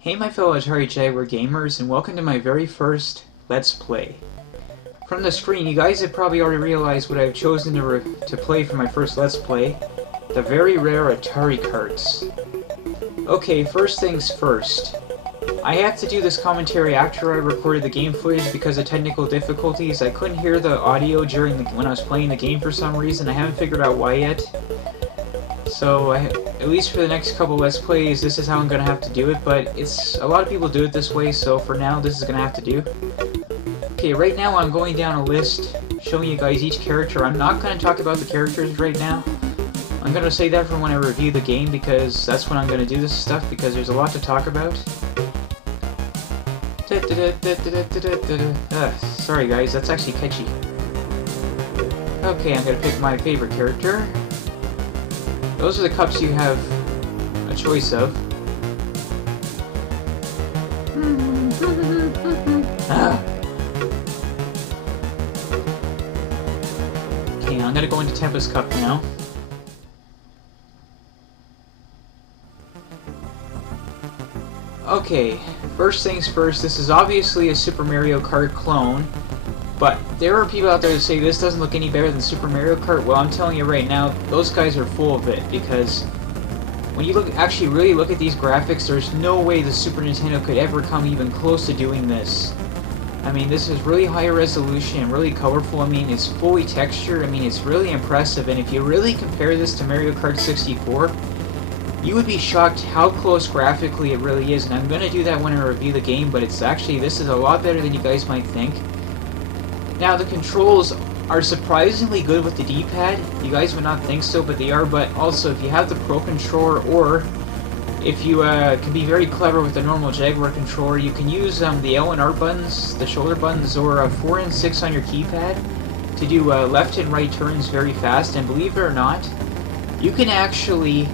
Hey my fellow Atari Jaguar gamers, and welcome to my very first Let's Play. From the screen, you guys have probably already realized what I've chosen to play for my first Let's Play. The very rare Atari Karts. Okay, first things first. I had to do this commentary after I recorded the game footage because of technical difficulties. I couldn't hear the audio when I was playing the game for some reason. I haven't figured out why yet. So, at least for the next couple Let's Plays, this is how I'm going to have to do it, but a lot of people do it this way, so for now, this is going to have to do. Okay, right now I'm going down a list, showing you guys each character. I'm not going to talk about the characters right now. I'm going to say that for when I review the game, because that's when I'm going to do this stuff, because there's a lot to talk about. Sorry guys, that's actually catchy. Okay, I'm going to pick my favorite character. Those are the cups you have a choice of. Okay, I'm gonna go into Tempest Cup now. Okay, first things first, this is obviously a Super Mario Kart clone. But there are people out there that say this doesn't look any better than Super Mario Kart. Well, I'm telling you right now, those guys are full of it, because when you actually really look at these graphics, there's no way the Super Nintendo could ever come even close to doing this. I mean, this is really high resolution and really colorful. I mean, it's fully textured. I mean, it's really impressive. And if you really compare this to Mario Kart 64, you would be shocked how close graphically it really is. And I'm going to do that when I review the game, but this is a lot better than you guys might think. Now, the controls are surprisingly good with the D-pad. You guys would not think so, but they are. But also, if you have the Pro Controller, or if you can be very clever with the normal Jaguar controller, you can use the L and R buttons, the shoulder buttons, or 4 and 6 on your keypad to do left and right turns very fast. And believe it or not, you can actually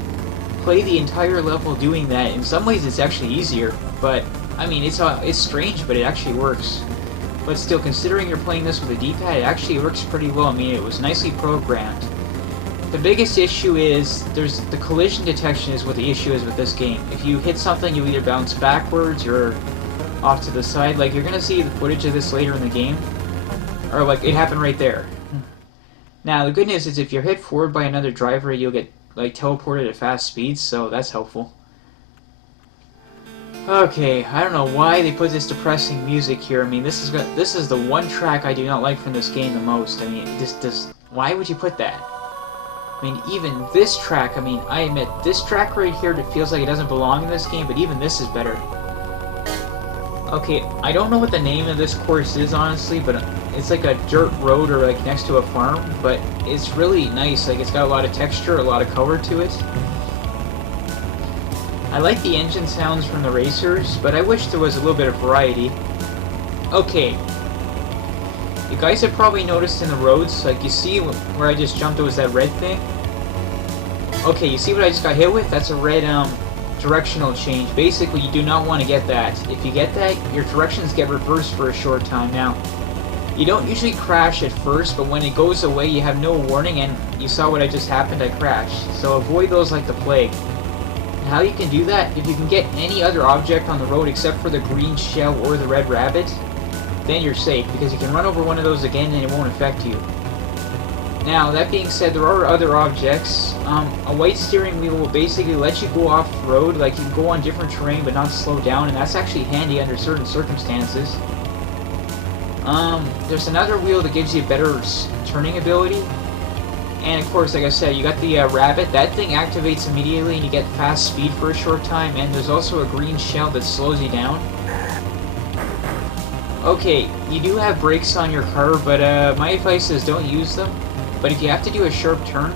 play the entire level doing that. In some ways, it's actually easier. But, I mean, it's strange, but it actually works. But still, considering you're playing this with a D-pad, it actually works pretty well. I mean, it was nicely programmed. The biggest issue is, the collision detection is what the issue is with this game. If you hit something, you either bounce backwards or off to the side. Like, you're gonna see the footage of this later in the game. Or, like, it happened right there. Now, the good news is if you're hit forward by another driver, you'll get, like, teleported at fast speeds, so that's helpful. Okay, I don't know why they put this depressing music here. I mean, this is the one track I do not like from this game the most. I mean, why would you put that? I mean, even this track, I mean, I admit, this track right here, it feels like it doesn't belong in this game, but even this is better. Okay, I don't know what the name of this course is, honestly, but it's like a dirt road or like next to a farm, but it's really nice. Like, it's got a lot of texture, a lot of color to it. I like the engine sounds from the racers, but I wish there was a little bit of variety. Okay. You guys have probably noticed in the roads, like you see where I just jumped, it was that red thing? Okay, you see what I just got hit with? That's a red directional change. Basically, you do not want to get that. If you get that, your directions get reversed for a short time. Now, you don't usually crash at first, but when it goes away, you have no warning, and you saw what I just happened, I crashed. So avoid those like the plague. How you can do that, if you can get any other object on the road except for the green shell or the red rabbit, then you're safe, because you can run over one of those again and it won't affect you. Now, that being said, there are other objects. A white steering wheel will basically let you go off the road, like you can go on different terrain but not slow down, and that's actually handy under certain circumstances. There's another wheel that gives you better turning ability. And of course, like I said, you got the rabbit. That thing activates immediately and you get fast speed for a short time. And there's also a green shell that slows you down. Okay, you do have brakes on your car, but my advice is don't use them. But if you have to do a sharp turn,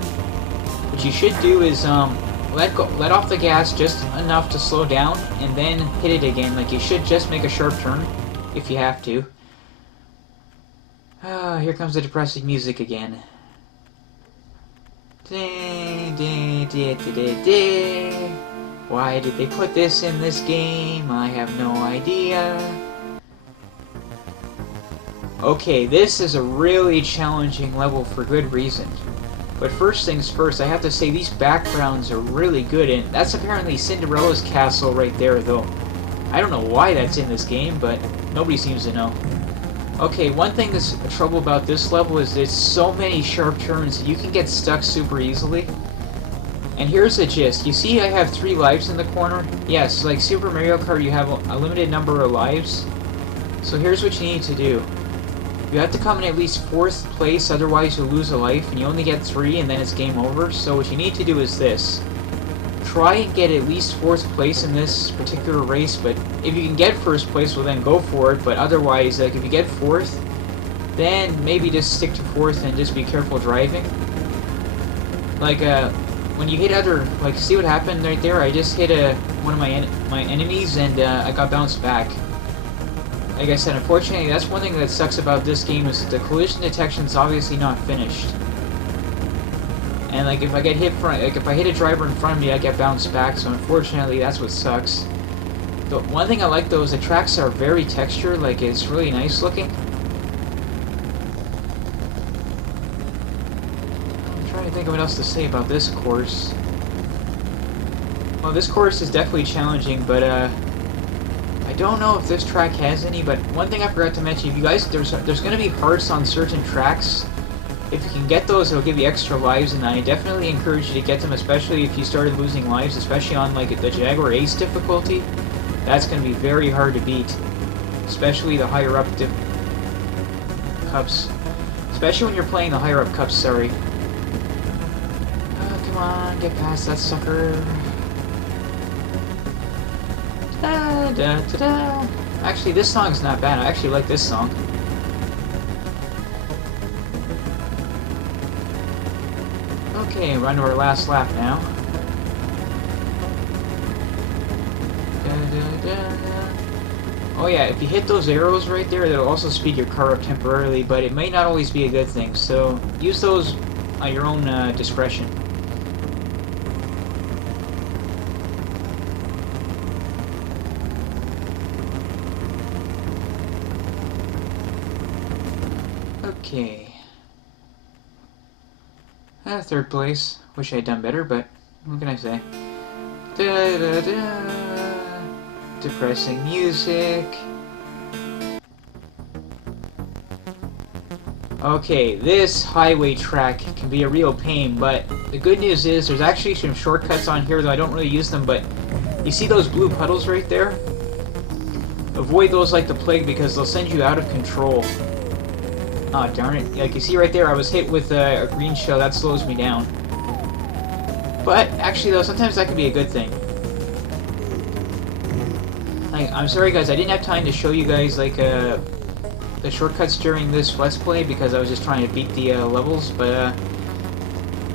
what you should do is let off the gas just enough to slow down and then hit it again. Like, you should just make a sharp turn if you have to. Here comes the depressing music again. Why did they put this in this game? I have no idea. Okay, this is a really challenging level for good reason. But first things first, I have to say these backgrounds are really good, and that's apparently Cinderella's castle right there, though. I don't know why that's in this game, but nobody seems to know. Okay, one thing that's trouble about this level is there's so many sharp turns, you can get stuck super easily. And here's the gist. You see I have 3 lives in the corner? Yes, like Super Mario Kart, you have a limited number of lives. So here's what you need to do. You have to come in at least 4th place, otherwise you'll lose a life, and you only get 3, and then it's game over. So what you need to do is this. Try and get at least 4th place in this particular race, but if you can get 1st place, well then go for it, but otherwise, like if you get 4th, then maybe just stick to 4th and just be careful driving. Like, when you hit other, like, see what happened right there? I just hit one of my enemies and I got bounced back. Like I said, unfortunately, that's one thing that sucks about this game is the collision detection's obviously not finished. And like if I get hit if I hit a driver in front of me, I get bounced back. So unfortunately, that's what sucks. The one thing I like though is the tracks are very textured. Like it's really nice looking. I'm trying to think of what else to say about this course. Well, this course is definitely challenging, but I don't know if this track has any. But one thing I forgot to mention, if you guys, there's going to be hearts on certain tracks. If you can get those, it'll give you extra lives, and I definitely encourage you to get them, especially if you started losing lives, especially on like the Jaguar Ace difficulty. That's going to be very hard to beat, especially the higher up cups. Especially when you're playing the higher up cups, sorry. Oh, come on, get past that sucker. Da, da, da, da. Actually, this song's not bad. I actually like this song. Okay, we're on to our last lap now. Oh yeah, if you hit those arrows right there, that'll also speed your car up temporarily, but it may not always be a good thing, so use those at your own discretion. Okay. 3rd place. Wish I had done better, but what can I say? Da, da, da. Depressing music. Okay, this highway track can be a real pain, but the good news is there's actually some shortcuts on here, though I don't really use them, but you see those blue puddles right there? Avoid those like the plague because they'll send you out of control. Oh, darn it. Like you see right there, I was hit with a green shell. That slows me down. But, actually though, sometimes that can be a good thing. Like, I'm sorry guys, I didn't have time to show you guys, like, the shortcuts during this Let's Play because I was just trying to beat the levels, but,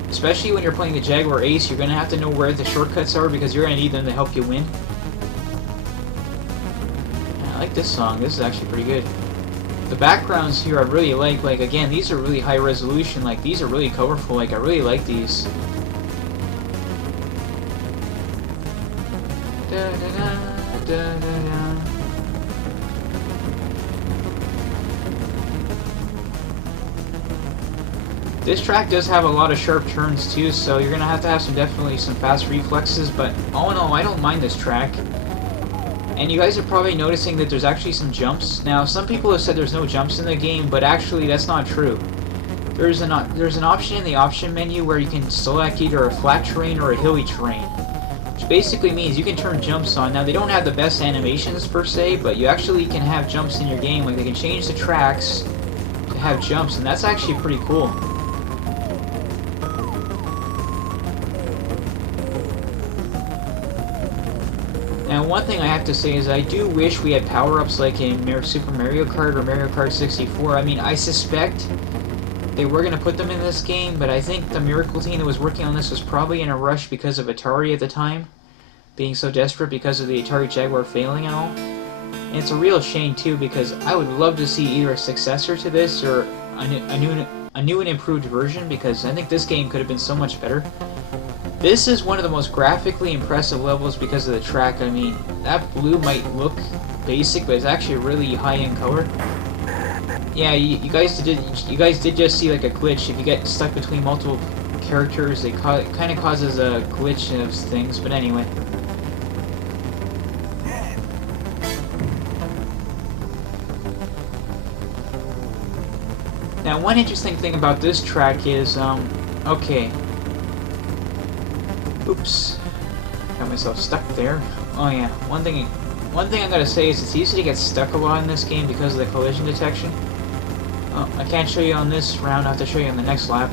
especially when you're playing the Jaguar Ace, you're gonna have to know where the shortcuts are because you're gonna need them to help you win. I like this song. This is actually pretty good. The backgrounds here I really like again, these are really high resolution, like these are really colorful, like I really like these. Da, da, da, da, da, da. This track does have a lot of sharp turns too, so you're gonna have to have definitely some fast reflexes, but all in all, I don't mind this track. And you guys are probably noticing that there's actually some jumps. Now, some people have said there's no jumps in the game, but actually that's not true. There's an option in the option menu where you can select either a flat terrain or a hilly terrain, which basically means you can turn jumps on. Now, they don't have the best animations per se, but you actually can have jumps in your game. Like, they can change the tracks to have jumps, and that's actually pretty cool. Now, one thing I have to say is I do wish we had power-ups like in Super Mario Kart or Mario Kart 64. I mean, I suspect they were going to put them in this game, but I think the Miracle team that was working on this was probably in a rush because of Atari at the time, being so desperate because of the Atari Jaguar failing and all. And it's a real shame, too, because I would love to see either a successor to this or a new and improved version, because I think this game could have been so much better. This is one of the most graphically impressive levels because of the track. I mean, that blue might look basic, but it's actually really high-end color. Yeah, you guys did just see like a glitch. If you get stuck between multiple characters, it kind of causes a glitch of things. But anyway. Now, one interesting thing about this track is, okay. Oops. Got myself stuck there. Oh yeah, one thing I gotta say is it's easy to get stuck a lot in this game because of the collision detection. Oh, I can't show you on this round, I'll have to show you on the next lap.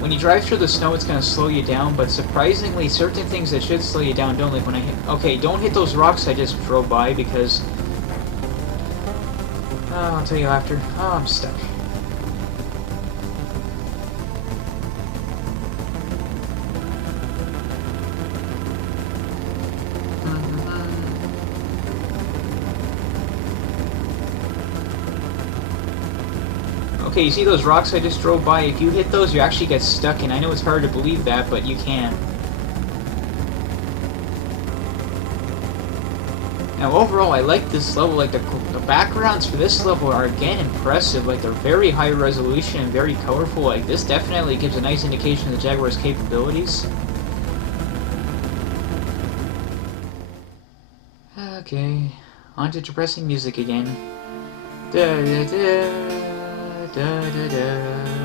When you drive through the snow, it's gonna slow you down, but surprisingly, certain things that should slow you down don't, like when I hit... Okay, don't hit those rocks I just drove by, because... I'll tell you after. Oh, I'm stuck. Okay, you see those rocks I just drove by? If you hit those, you actually get stuck, and I know it's hard to believe that, but you can. Now, overall, I like this level. Like, the backgrounds for this level are, again, impressive. Like, they're very high resolution and very colorful. Like, this definitely gives a nice indication of the Jaguar's capabilities. Okay, on to depressing music again. Da da da da da da.